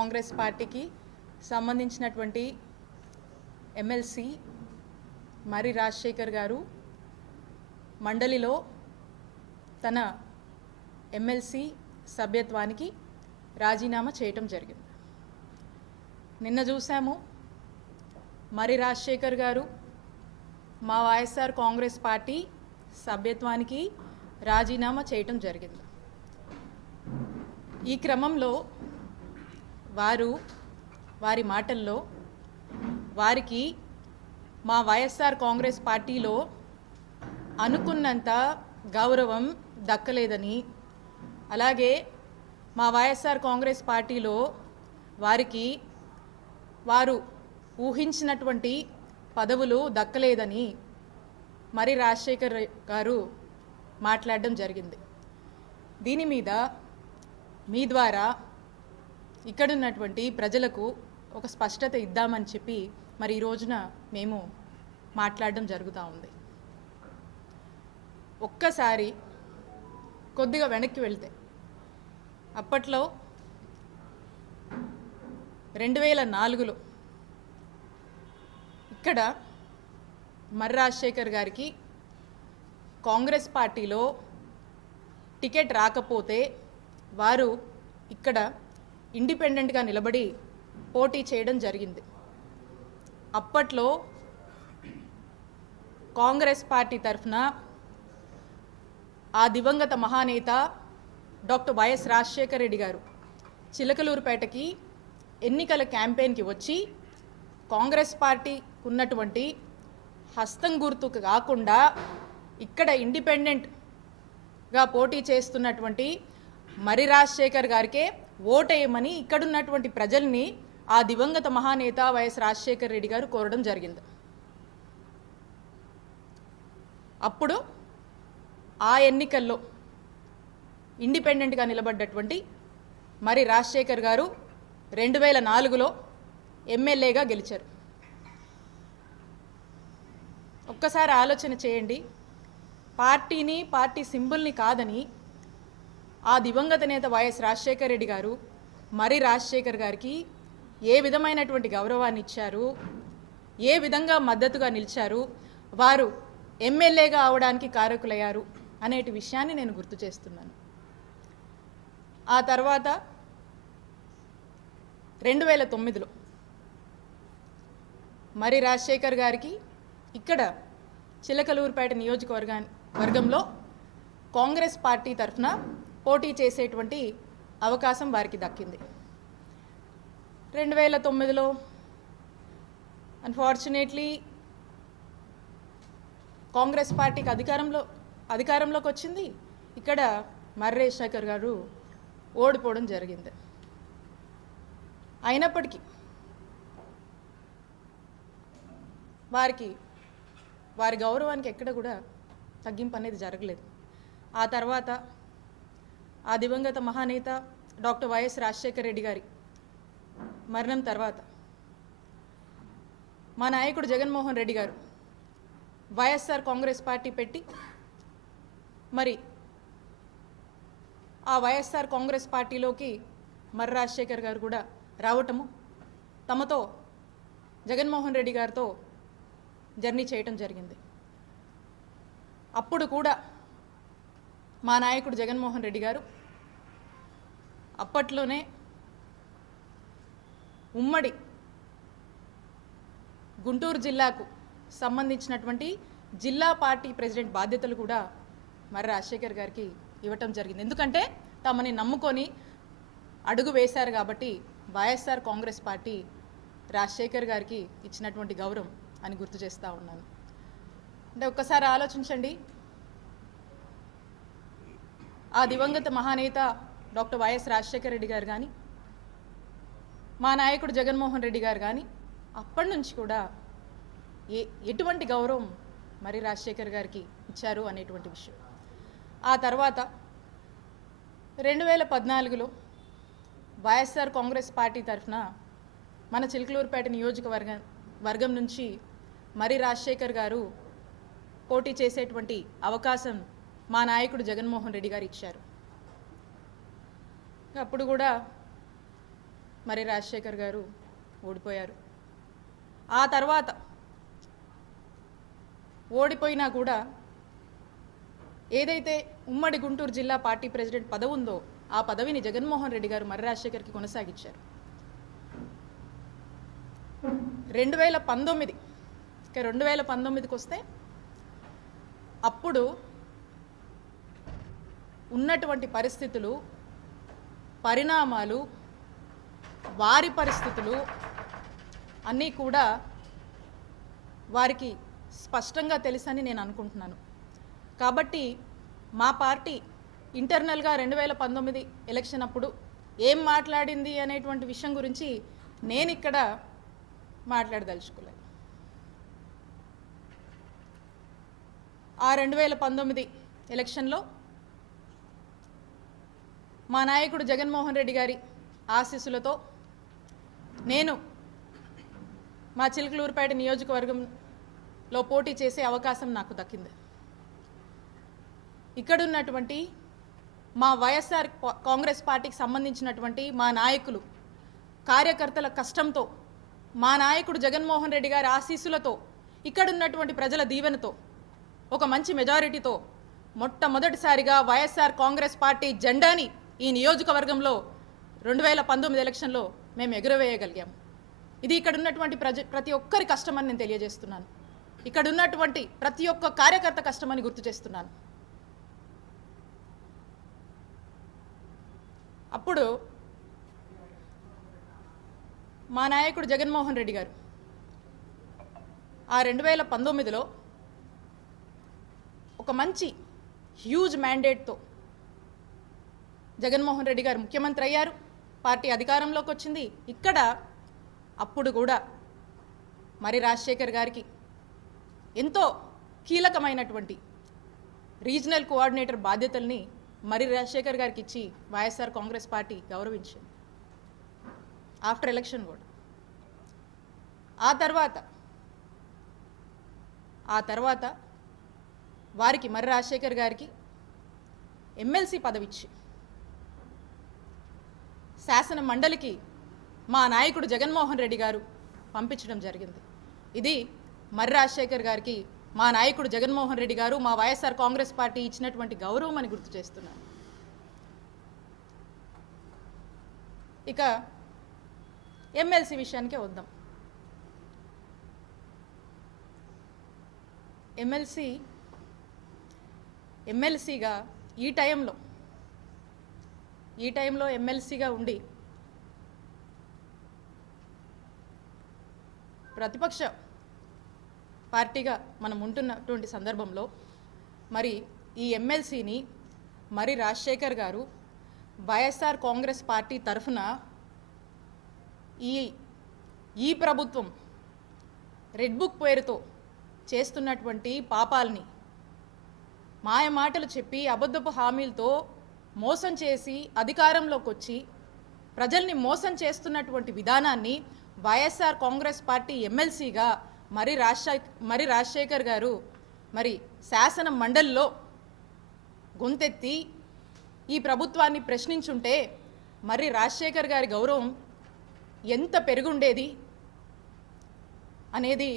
కాంగ్రెస్ పార్టీకి సంబంధించినటువంటి ఎమ్మెల్సీ మరి రాజశేఖర్ గారు మండలిలో తన ఎమ్మెల్సీ సభ్యత్వానికి రాజీనామా చేయటం జరిగింది. నిన్న చూసాము మరి రాజశేఖర్ గారు మా వైఎస్ఆర్ కాంగ్రెస్ పార్టీ సభ్యత్వానికి రాజీనామా చేయటం జరిగింది. ఈ క్రమంలో వారు వారి మాటల్లో వారికి మా వైఎస్ఆర్ కాంగ్రెస్ పార్టీలో అనుకున్నంత గౌరవం దక్కలేదని అలాగే మా వైఎస్ఆర్ కాంగ్రెస్ పార్టీలో వారికి వారు ఊహించినటువంటి పదవులు దక్కలేదని మరి రాజశేఖర్ గారు మాట్లాడడం జరిగింది. దీని మీద మీ ద్వారా ఇక్కడున్నటువంటి ప్రజలకు ఒక స్పష్టత ఇద్దామని చెప్పి మరి ఈ రోజున మేము మాట్లాడడం జరుగుతూ ఉంది. ఒక్కసారి కొద్దిగా వెనక్కి వెళ్తే అప్పట్లో రెండు వేల నాలుగులో ఇక్కడ మర్రి రాజశేఖర్ గారికి కాంగ్రెస్ పార్టీలో టికెట్ రాకపోతే వారు ఇక్కడ ఇండిపెండెంట్గా నిలబడి పోటీ చేయడం జరిగింది. అప్పట్లో కాంగ్రెస్ పార్టీ తరఫున ఆ దివంగత మహానేత డాక్టర్ వైఎస్ రాజశేఖర రెడ్డి గారు చిలకలూరుపేటకి ఎన్నికల క్యాంపెయిన్కి వచ్చి కాంగ్రెస్ పార్టీ ఉన్నటువంటి హస్తం గుర్తుకు కాకుండా ఇక్కడ ఇండిపెండెంట్గా పోటీ చేస్తున్నటువంటి మరి రాజశేఖర్ గారికే ఓటేయమని ఇక్కడున్నటువంటి ప్రజల్ని ఆ దివంగత మహానేత వైఎస్ రాజశేఖర్ రెడ్డి గారు కోరడం జరిగింది. అప్పుడు ఆ ఎన్నికల్లో ఇండిపెండెంట్గా నిలబడ్డటువంటి మరి రాజశేఖర్ గారు రెండు వేల నాలుగులో ఎమ్మెల్యేగా గెలిచారు. ఒక్కసారి ఆలోచన చేయండి. పార్టీని పార్టీ సింబుల్ని కాదని ఆ దివంగత నేత వైఎస్ రాజశేఖర రెడ్డి గారు మరి రాజశేఖర్ గారికి ఏ విధమైనటువంటి గౌరవాన్ని ఇచ్చారు? ఏ విధంగా మద్దతుగా నిలిచారు? వారు ఎమ్మెల్యేగా అవడానికి కారకులయ్యారు అనేటి విషయాన్ని నేను గుర్తు చేస్తున్నాను. ఆ తర్వాత రెండు వేల తొమ్మిదిలో మరి రాజశేఖర్ గారికి ఇక్కడ చిలకలూరుపేట నియోజకవర్గా వర్గంలో కాంగ్రెస్ పార్టీ తరఫున పోటీ చేసేటువంటి అవకాశం వారికి దక్కింది. రెండు వేల తొమ్మిదిలో అన్ఫార్చునేట్లీ కాంగ్రెస్ పార్టీకి అధికారంలో అధికారంలోకి వచ్చింది. ఇక్కడ మర్రే శేఖర్ గారు ఓడిపోవడం జరిగింది. అయినప్పటికీ వారికి వారి గౌరవానికి ఎక్కడ కూడా తగ్గింపు అనేది జరగలేదు. ఆ తర్వాత ఆ దివంగత మహానేత డాక్టర్ వైఎస్ రాజశేఖర రెడ్డి గారి మరణం తర్వాత మా నాయకుడు జగన్మోహన్ రెడ్డి గారు వైఎస్ఆర్ కాంగ్రెస్ పార్టీ పెట్టి మరి ఆ వైఎస్ఆర్ కాంగ్రెస్ పార్టీలోకి మర్రి రాజశేఖర్ గారు కూడా రావటము తమతో జగన్మోహన్ రెడ్డి గారితో జర్నీ చేయటం జరిగింది. అప్పుడు కూడా మా నాయకుడు జగన్మోహన్ రెడ్డి గారు అప్పట్లోనే ఉమ్మడి గుంటూరు జిల్లాకు సంబంధించినటువంటి జిల్లా పార్టీ ప్రెసిడెంట్ బాధ్యతలు కూడా మరి రాజశేఖర్ గారికి ఇవ్వటం జరిగింది. ఎందుకంటే తమని నమ్ముకొని అడుగు వేశారు కాబట్టి వైఎస్ఆర్ కాంగ్రెస్ పార్టీ రాజశేఖర్ గారికి ఇచ్చినటువంటి గౌరవం అని గుర్తు చేస్తూ ఉన్నాను. అంటే ఒక్కసారి ఆలోచించండి. ఆ దివంగత మహానేత డాక్టర్ వైఎస్ రాజశేఖర రెడ్డి గారు కానీ మా నాయకుడు జగన్మోహన్ రెడ్డి గారు కానీ అప్పటి నుంచి కూడా ఏ ఎటువంటి గౌరవం మరి రాజశేఖర్ గారికి ఇచ్చారు అనేటువంటి విషయం. ఆ తర్వాత రెండు వేల పద్నాలుగులో వైఎస్ఆర్ కాంగ్రెస్ పార్టీ తరఫున మన చిలుకలూరుపేట నియోజకవర్గ వర్గం నుంచి మరి రాజశేఖర్ గారు పోటీ చేసేటువంటి అవకాశం మా నాయకుడు జగన్మోహన్ రెడ్డి గారు ఇచ్చారు. అప్పుడు కూడా మరి రాజశేఖర్ గారు ఓడిపోయారు. ఆ తర్వాత ఓడిపోయినా కూడా ఏదైతే ఉమ్మడి గుంటూరు జిల్లా పార్టీ ప్రెసిడెంట్ పదవి ఉందో ఆ పదవిని జగన్మోహన్ రెడ్డి గారు మర్రి రాజశేఖర్కి కొనసాగించారు. రెండు వేల పంతొమ్మిది ఇంకా రెండు వేల పంతొమ్మిదికి వస్తే అప్పుడు ఉన్నటువంటి పరిస్థితులు పరిణామాలు వారి పరిస్థితులు అన్నీ కూడా వారికి స్పష్టంగా తెలుసని నేను అనుకుంటున్నాను. కాబట్టి మా పార్టీ ఇంటర్నల్గా రెండు వేల పంతొమ్మిది ఎలక్షన్ అప్పుడు ఏం మాట్లాడింది అనేటువంటి విషయం గురించి నేను ఇక్కడ మాట్లాడదలుచుకోలేదు. ఆ రెండు వేల పంతొమ్మిది ఎలక్షన్లో మా నాయకుడు జగన్మోహన్ రెడ్డి గారి ఆశీస్సులతో నేను మా చిలుకలూరుపేట నియోజకవర్గంలో పోటీ చేసే అవకాశం నాకు దక్కింది. ఇక్కడున్నటువంటి మా వైఎస్ఆర్ కాంగ్రెస్ పార్టీకి సంబంధించినటువంటి మా నాయకులు కార్యకర్తల కష్టంతో మా నాయకుడు జగన్మోహన్ రెడ్డి గారి ఆశీస్సులతో ఇక్కడున్నటువంటి ప్రజల దీవెనతో ఒక మంచి మెజారిటీతో మొట్టమొదటిసారిగా వైఎస్ఆర్ కాంగ్రెస్ పార్టీ జెండాని ఈ నియోజకవర్గంలో రెండు వేల పంతొమ్మిది ఎలక్షన్లో మేము ఎగురవేయగలిగాము. ఇది ఇక్కడ ఉన్నటువంటి ప్రజ ప్రతి ఒక్కరి కష్టమని నేను తెలియజేస్తున్నాను. ఇక్కడ ఉన్నటువంటి ప్రతి ఒక్క కార్యకర్త కష్టమని గుర్తు చేస్తున్నాను. అప్పుడు మా నాయకుడు జగన్మోహన్ రెడ్డి గారు ఆ రెండు వేల పంతొమ్మిదిలో ఒక మంచి హ్యూజ్ మ్యాండేట్తో జగన్మోహన్ రెడ్డి గారు ముఖ్యమంత్రి అయ్యారు. పార్టీ అధికారంలోకి వచ్చింది. ఇక్కడ అప్పుడు కూడా మరి రాజశేఖర్ గారికి ఎంతో కీలకమైనటువంటి రీజనల్ కోఆర్డినేటర్ బాధ్యతల్ని మరి రాజశేఖర్ గారికి ఇచ్చి వైఎస్ఆర్ కాంగ్రెస్ పార్టీ గౌరవించింది. ఆఫ్టర్ ఎలక్షన్ కూడా. ఆ తర్వాత ఆ తర్వాత వారికి మర్రి రాజశేఖర్ గారికి ఎమ్మెల్సీ పదవిచ్చి శాసన మండలికి మా నాయకుడు జగన్మోహన్ రెడ్డి గారు పంపించడం జరిగింది. ఇది మర్రి రాజశేఖర్ గారికి మా నాయకుడు జగన్మోహన్ రెడ్డి గారు మా వైఎస్ఆర్ కాంగ్రెస్ పార్టీ ఇచ్చినటువంటి గౌరవం అని గుర్తు చేస్తున్నాను. ఇక ఎమ్మెల్సీ విషయానికే వద్దాం. ఎమ్మెల్సీ ఎమ్మెల్సీగా ఈ టైంలో ఈ టైంలో ఎమ్మెల్సీగా ఉండి ప్రతిపక్ష పార్టీగా మనం ఉంటున్నటువంటి సందర్భంలో మరి ఈ ఎమ్మెల్సీని మరి రాజశేఖర్ గారు వైఎస్ఆర్ కాంగ్రెస్ పార్టీ తరఫున ఈ ఈ ప్రభుత్వం రెడ్ బుక్ పేరుతో చేస్తున్నటువంటి పాపాలని మాయ మాటలు చెప్పి అబద్ధపు హామీలతో మోసం చేసి అధికారంలోకి వచ్చి ప్రజల్ని మోసం చేస్తున్నటువంటి విధానాన్ని వైఎస్ఆర్ కాంగ్రెస్ పార్టీ ఎమ్మెల్సీగా మరి రాజశేఖర్ మరి రాజశేఖర్ గారు మరి శాసన మండలిలో గొంతెత్తి ఈ ప్రభుత్వాన్ని ప్రశ్నించుంటే మరి రాజశేఖర్ గారి గౌరవం ఎంత పెరుగుండేది అనేది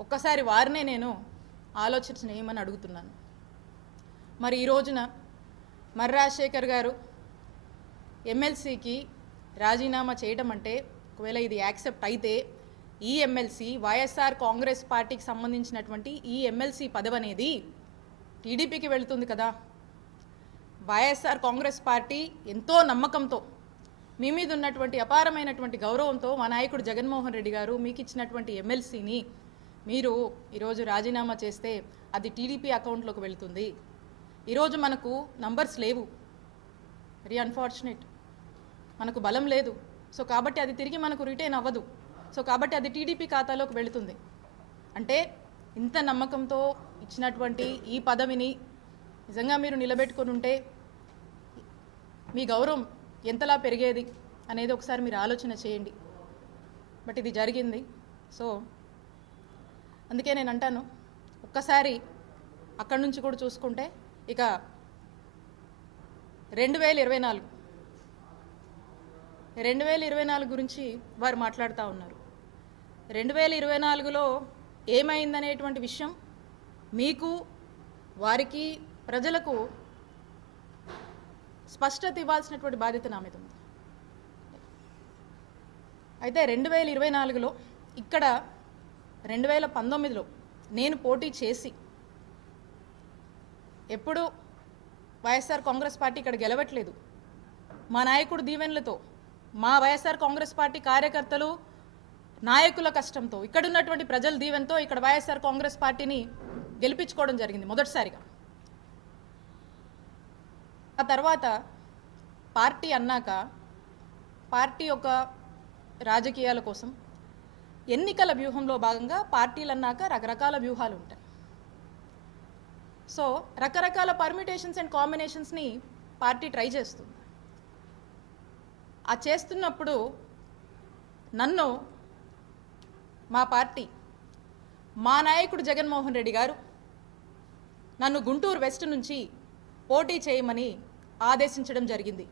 ఒక్కసారి వారినే నేను ఆలోచించిన ఏమని అడుగుతున్నాను. మరి ఈ రోజున మర్రి రాజశేఖర్ గారు ఎమ్మెల్సీకి రాజీనామా చేయడం అంటే ఒకవేళ ఇది యాక్సెప్ట్ అయితే ఈ ఎమ్మెల్సీ వైఎస్ఆర్ కాంగ్రెస్ పార్టీకి సంబంధించినటువంటి ఈ ఎమ్మెల్సీ పదవి అనేది టీడీపీకి వెళుతుంది కదా. వైఎస్ఆర్ కాంగ్రెస్ పార్టీ ఎంతో నమ్మకంతో మీ మీద ఉన్నటువంటి అపారమైనటువంటి గౌరవంతో మా నాయకుడు జగన్మోహన్ రెడ్డి గారు మీకు ఇచ్చినటువంటి ఎమ్మెల్సీని మీరు ఈరోజు రాజీనామా చేస్తే అది టీడీపీ అకౌంట్లోకి వెళుతుంది. ఈరోజు మనకు నంబర్స్ లేవు. వెరీ అన్ఫార్చునేట్ మనకు బలం లేదు. సో కాబట్టి అది తిరిగి మనకు రిటైన్ అవ్వదు. సో కాబట్టి అది టీడీపీ ఖాతాలోకి వెళుతుంది. అంటే ఇంత నమ్మకంతో ఇచ్చినటువంటి ఈ పదవిని నిజంగా మీరు నిలబెట్టుకొని ఉంటే మీ గౌరవం ఎంతలా పెరిగేది అనేది ఒకసారి మీరు ఆలోచన చేయండి. బట్ ఇది జరిగింది. సో అందుకే నేను అంటాను ఒక్కసారి అక్కడి నుంచి కూడా చూసుకుంటే ఇక రెండు వేల ఇరవై నాలుగు. రెండు వేల ఇరవై నాలుగు గురించి వారు మాట్లాడుతూ ఉన్నారు. రెండు వేల ఇరవై నాలుగులో ఏమైందనేటువంటి విషయం మీకు వారికి ప్రజలకు స్పష్టత ఇవ్వాల్సినటువంటి బాధ్యత నా మీద ఉంది. అయితే రెండు వేల ఇరవై నాలుగులో ఇక్కడ రెండు వేల పంతొమ్మిదిలో నేను పోటీ చేసి ఎప్పుడు వైఎస్ఆర్ కాంగ్రెస్ పార్టీ ఇక్కడ గెలవట్లేదు. మా నాయకుడు దీవెనలతో మా వైఎస్ఆర్ కాంగ్రెస్ పార్టీ కార్యకర్తలు నాయకుల కష్టంతో ఇక్కడ ఉన్నటువంటి ప్రజల దీవెనతో ఇక్కడ వైఎస్ఆర్ కాంగ్రెస్ పార్టీని గెలిపించుకోవడం జరిగింది మొదటిసారిగా. ఆ తర్వాత పార్టీ అన్నాక పార్టీ యొక్క రాజకీయాల కోసం ఎన్నికల వ్యూహంలో భాగంగా పార్టీలు అన్నాక రకరకాల వ్యూహాలు ఉంటాయి. సో రకరకాల పర్మిటేషన్స్ అండ్ కాంబినేషన్స్ని పార్టీ ట్రై చేస్తుంది. ఆ చేస్తున్నప్పుడు నన్ను మా పార్టీ మా నాయకుడు జగన్మోహన్ రెడ్డి గారు నన్ను గుంటూరు వెస్ట్ నుంచి పోటీ చేయమని ఆదేశించడం జరిగింది.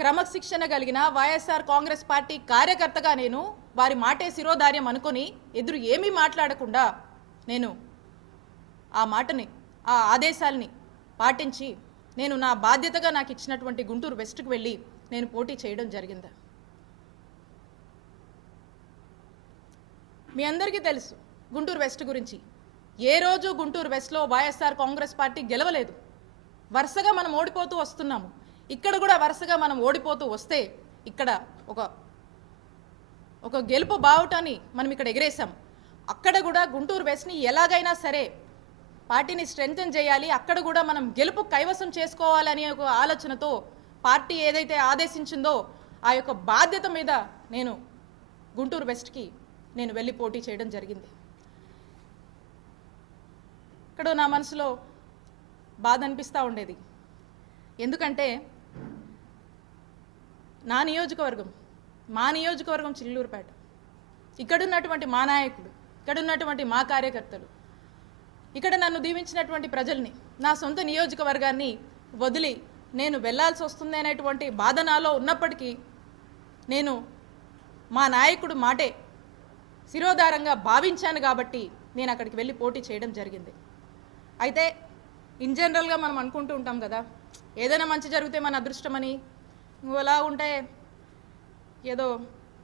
క్రమశిక్షణ కలిగిన వైఎస్ఆర్ కాంగ్రెస్ పార్టీ కార్యకర్తగా నేను వారి మాటే శిరోధార్యం అనుకొని ఎదురు ఏమీ మాట్లాడకుండా నేను ఆ మాటని ఆ ఆదేశాల్ని పాటించి నేను నా బాధ్యతగా నాకు ఇచ్చినటువంటి గుంటూరు వెస్ట్కి వెళ్ళి నేను పోటీ చేయడం జరిగింది. మీ అందరికీ తెలుసు గుంటూరు వెస్ట్ గురించి. ఏ రోజు గుంటూరు వెస్ట్లో వైఎస్ఆర్ కాంగ్రెస్ పార్టీ గెలవలేదు. వరుసగా మనం ఓడిపోతూ వస్తున్నాము. ఇక్కడ కూడా వరుసగా మనం ఓడిపోతూ వస్తే ఇక్కడ ఒక ఒక గెలుపు బావుటాన్ని మనం ఇక్కడ ఎగిరేసాం అక్కడ కూడా గుంటూరు వెస్ట్ని ఎలాగైనా సరే పార్టీని స్ట్రెంగ్తన్ చేయాలి అక్కడ కూడా మనం గెలుపు కైవసం చేసుకోవాలనే ఒక ఆలోచనతో పార్టీ ఏదైతే ఆదేశించిందో ఆ యొక్క బాధ్యత మీద నేను గుంటూరు వెస్ట్కి నేను వెళ్ళి పోటీ చేయడం జరిగింది. ఇక్కడ నా మనసులో బాధ అనిపిస్తూ ఉండేది. ఎందుకంటే నా నియోజకవర్గం మా నియోజకవర్గం చిల్లూరుపేట. ఇక్కడున్నటువంటి మా నాయకుడు ఇక్కడున్నటువంటి మా కార్యకర్తలు ఇక్కడ నన్ను దీవించినటువంటి ప్రజల్ని నా సొంత నియోజకవర్గాన్ని వదిలి నేను వెళ్ళాల్సి వస్తుంది అనేటువంటి బాధ నాలో ఉన్నప్పటికీ నేను మా నాయకుడు మాటే శిరోధారంగా భావించాను కాబట్టి నేను అక్కడికి వెళ్ళి పోటీ చేయడం జరిగింది. అయితే ఇన్ జనరల్గా మనం అనుకుంటూ ఉంటాం కదా ఏదైనా మంచి జరిగితే మన అదృష్టమని ఎలా ఉంటే ఏదో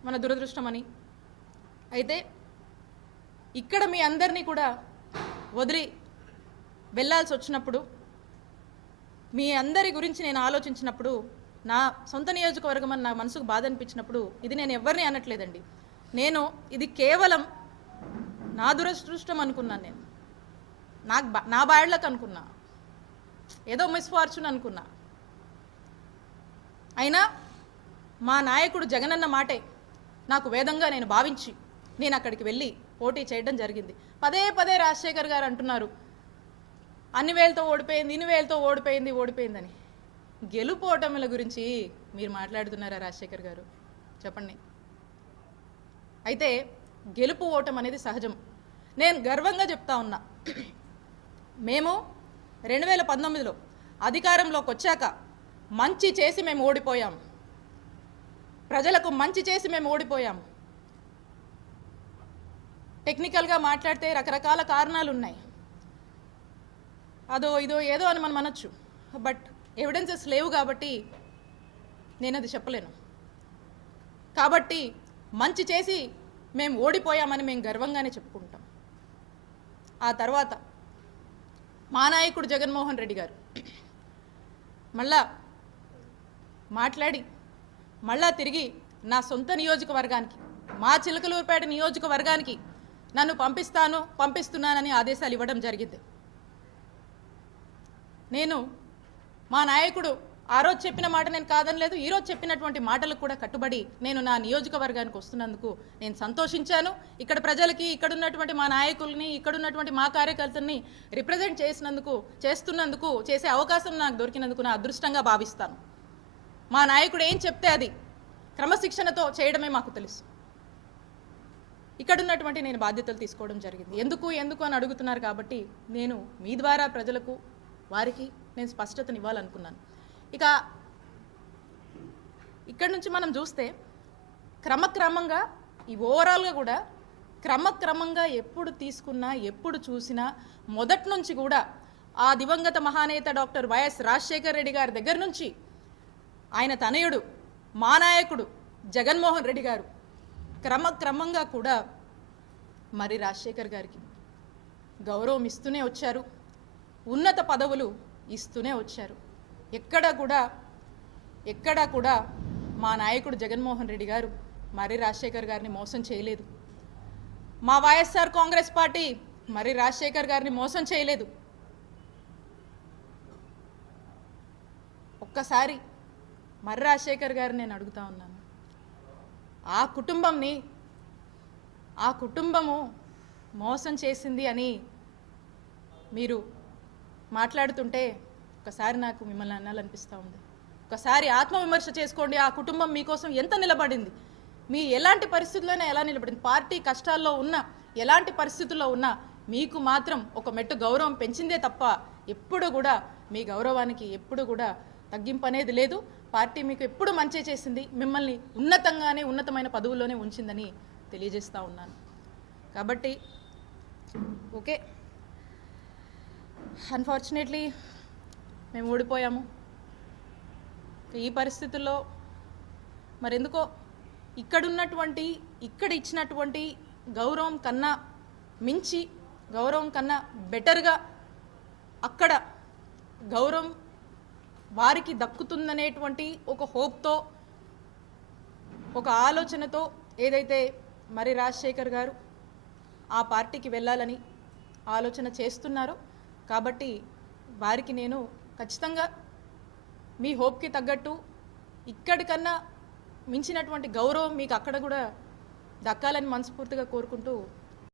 మన దురదృష్టమని. అయితే ఇక్కడ మీ అందరినీ కూడా వదిలి వెళ్ళాల్సి వచ్చినప్పుడు మీ అందరి గురించి నేను ఆలోచించినప్పుడు నా సొంత నియోజకవర్గం అని నా మనసుకు బాధ అనిపించినప్పుడు ఇది నేను ఎవరిని అనట్లేదండి. నేను ఇది కేవలం నా దురదృష్టం అనుకున్నాను నేను. నాకు నా బాళ్ళకు అనుకున్నా. ఏదో మిస్ఫార్చ్యూన్ అనుకున్నా. అయినా మా నాయకుడు జగనన్న మాటే నాకు వేదంగా నేను భావించి నేను అక్కడికి వెళ్ళి పోటీ చేయడం జరిగింది. పదే పదే రాజశేఖర్ గారు అంటున్నారు అన్ని వేలతో ఓడిపోయింది ఇన్ని వేలతో ఓడిపోయింది ఓడిపోయిందని. గెలుపు ఓటముల గురించి మీరు మాట్లాడుతున్నారా రాజశేఖర్ గారు? చెప్పండి. అయితే గెలుపు ఓటం అనేది సహజం. నేను గర్వంగా చెప్తా ఉన్నా. మేము రెండు వేల పంతొమ్మిదిలో అధికారంలోకి వచ్చాక మంచి చేసి మేము ఓడిపోయాం. ప్రజలకు మంచి చేసి మేము ఓడిపోయాము టెక్నికల్గా మాట్లాడితే రకరకాల కారణాలు ఉన్నాయి అదో ఇదో ఏదో అని మనం అనొచ్చు. బట్ ఎవిడెన్సెస్ లేవు కాబట్టి నేను అది చెప్పలేను. కాబట్టి మంచి చేసి మేము ఓడిపోయామని మేము గర్వంగానే చెప్పుకుంటాం. ఆ తర్వాత మా నాయకుడు జగన్మోహన్ రెడ్డి గారు మళ్ళా మాట్లాడి మళ్ళా తిరిగి నా సొంత నియోజకవర్గానికి మా చిలకలూరుపేట నియోజకవర్గానికి నన్ను పంపిస్తాను పంపిస్తున్నానని ఆదేశాలు ఇవ్వడం జరిగింది. నేను మా నాయకుడు ఆ రోజు చెప్పిన మాట నేను కాదనలేదు ఈరోజు చెప్పినటువంటి మాటలకు కూడా కట్టుబడి నేను నా నియోజకవర్గానికి వస్తున్నందుకు నేను సంతోషించాను. ఇక్కడ ప్రజలకి ఇక్కడ ఉన్నటువంటి మా నాయకుల్ని ఇక్కడ ఉన్నటువంటి మా కార్యకర్తల్ని రిప్రజెంట్ చేసినందుకు చేస్తున్నందుకు చేసే అవకాశం నాకు దొరికినందుకు నా అదృష్టంగా భావిస్తాను. మా నాయకుడు ఏం చెప్తే అది క్రమశిక్షణతో చేయడమే మాకు తెలుసు. ఇక్కడ ఉన్నటువంటి నేను బాధ్యతలు తీసుకోవడం జరిగింది. ఎందుకు ఎందుకు అని అడుగుతున్నారు కాబట్టి నేను మీ ద్వారా ప్రజలకు వారికి నేను స్పష్టతనివ్వాలనుకున్నాను. ఇక ఇక్కడ నుంచి మనం చూస్తే క్రమక్రమంగా ఈ ఓవరాల్గా కూడా క్రమక్రమంగా ఎప్పుడు తీసుకున్నా ఎప్పుడు చూసినా మొదటి నుంచి కూడా ఆ దివంగత మహానేత డాక్టర్ వైఎస్ రాజశేఖర్ రెడ్డి గారి దగ్గర నుంచి ఆయన తనయుడు మా నాయకుడు జగన్మోహన్ రెడ్డి గారు క్రమక్రమంగా కూడా మరి రాజశేఖర్ గారికి గౌరవం ఇస్తూనే వచ్చారు. ఉన్నత పదవులు ఇస్తూనే వచ్చారు. ఎక్కడ కూడా ఎక్కడా కూడా మా నాయకుడు జగన్మోహన్ రెడ్డి గారు మరి రాజశేఖర్ గారిని మోసం చేయలేదు. మా వైఎస్ఆర్ కాంగ్రెస్ పార్టీ మరి రాజశేఖర్ గారిని మోసం చేయలేదు. ఒక్కసారి మరి రాజశేఖర్ గారిని నేను అడుగుతా ఉన్నాను ఆ కుటుంబంని ఆ కుటుంబము మోసం చేసింది అని మీరు మాట్లాడుతుంటే ఒకసారి నాకు మిమ్మల్ని అనాలనిపిస్తూ ఉంది. ఒకసారి ఆత్మవిమర్శ చేసుకోండి ఆ కుటుంబం మీకోసం ఎంత నిలబడింది? మీ ఎలాంటి పరిస్థితుల్లోనే ఎలా నిలబడింది? పార్టీ కష్టాల్లో ఉన్నా ఎలాంటి పరిస్థితుల్లో ఉన్నా మీకు మాత్రం ఒక మెట్టు గౌరవం పెంచిందే తప్ప ఎప్పుడు కూడా మీ గౌరవానికి ఎప్పుడు కూడా తగ్గింపు అనేది లేదు. పార్టీ మీకు ఎప్పుడు మంచి చేసింది మిమ్మల్ని ఉన్నతంగానే ఉన్నతమైన పదవుల్లోనే ఉంచిందని తెలియజేస్తూ ఉన్నాను. కాబట్టి ఓకే. అన్ఫార్చునేట్లీ మేము ఓడిపోయాము. ఈ పరిస్థితుల్లో మరెందుకో ఇక్కడున్నటువంటి ఇక్కడ ఇచ్చినటువంటి గౌరవం కన్నా మించి గౌరవం కన్నా బెటర్గా అక్కడ గౌరవం వారికి దక్కుతుందనేటువంటి ఒక హోప్తో ఒక ఆలోచనతో ఏదైతే మరి రాజశేఖర్ గారు ఆ పార్టీకి వెళ్ళాలని ఆలోచన చేస్తున్నారో కాబట్టి వారికి నేను ఖచ్చితంగా మీ హోప్కి తగ్గట్టు ఇక్కడికన్నా మించినటువంటి గౌరవం మీకు అక్కడ కూడా దక్కాలని మనస్ఫూర్తిగా కోరుకుంటూ